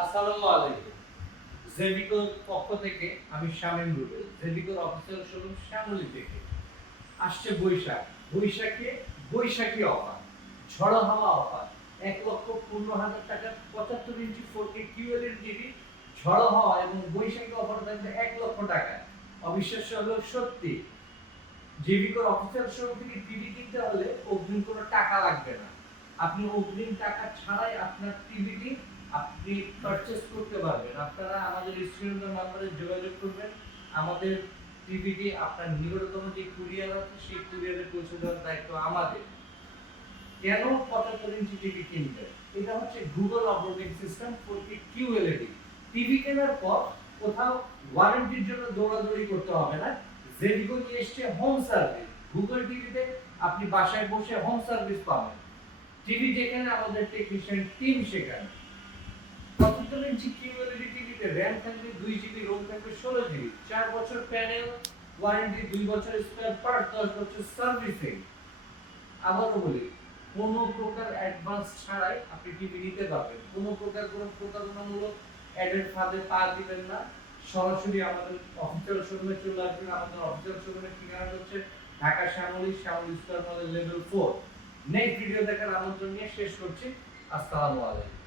আসসালামু আলাইকুম। জেভিকোর পক্ষ থেকে আমি শামীম রুবেল, জেভিকোর অফিসিয়াল শোরুম শ্যামলী থেকে। আসছে বৈশাখ, বৈশাখে বৈশাখী অফার, ঝড়ো হাওয়া অফার। ১,১৫,০০০ টাকার ৭৫ ইঞ্চি 4K QLED টিভি ঝড়ো হাওয়া এবং বৈশাখী অফার থাকবে ১,০০,০০০ টাকায়। অবিশ্বাস্য হলেও সত্যি, জেভিকোর অফিসিয়াল শোরুম থেকে টিভি কিনতে হলে অগ্রিম কোনো টাকা লাগবে না। আপনি অগ্রিম টাকা ছাড়াই আপনার টিভিটি আপনি পারচেজ করতে পারবেন। আপনারা আমাদের স্ক্রিনে নাম্বারে যোগাযোগ করবেন। আমাদের টিভিটি আপনার নিকটতম যে কুরিয়ার আছে সেই কুরিয়ারে পৌঁছে দেওয়ার দায়িত্ব আমাদের। কেন ৭৫ ইঞ্চি টিভি কিনবেন? এটা হচ্ছে Google operating system 4K QLED। TV কেনার পর কোথাও ওয়ারেন্টির জন্য দৌড়াদৌড়ি করতে হবে না। জেভিকো নিয়ে এসছে হোম সার্ভিস। গুগল টিভিতে আপনি বাসায় বসে হোম সার্ভিস পাবেন। টিভি যেখানে আমাদের টেকনিশিয়ান টিম সেখানে। ৭৫ ইঞ্চি QLED টিভিতে র‍্যাম থাকবে 2 জিবি, রোম থাকবে 16 জিবি, 4 বছর প্যানেল ওয়ারেন্টি, 2 বছর স্পেয়ার পার্ট, 10 বছর সার্ভিসিং। আবারও বলি, কোনো প্রকার অ্যাডভান্স ছাড়াই আপনি টিভি নিতে পারবেন। কোনো প্রকার কোনো প্রতারণামূলক অ্যাডের ফাঁদে পা দিবেন না। সরাসরি আমাদের অফিসিয়াল শোরুমে চলে আসবেন। আমাদের অফিসিয়াল শোরুমের ঠিকানা হচ্ছে ঢাকা শ্যামলী স্কয়ার মলের লেভেল 4। নেক্সট ভিডিও দেখার আমন্ত্রণ নিয়ে শেষ করছি। আসসালামু আলাইকুম।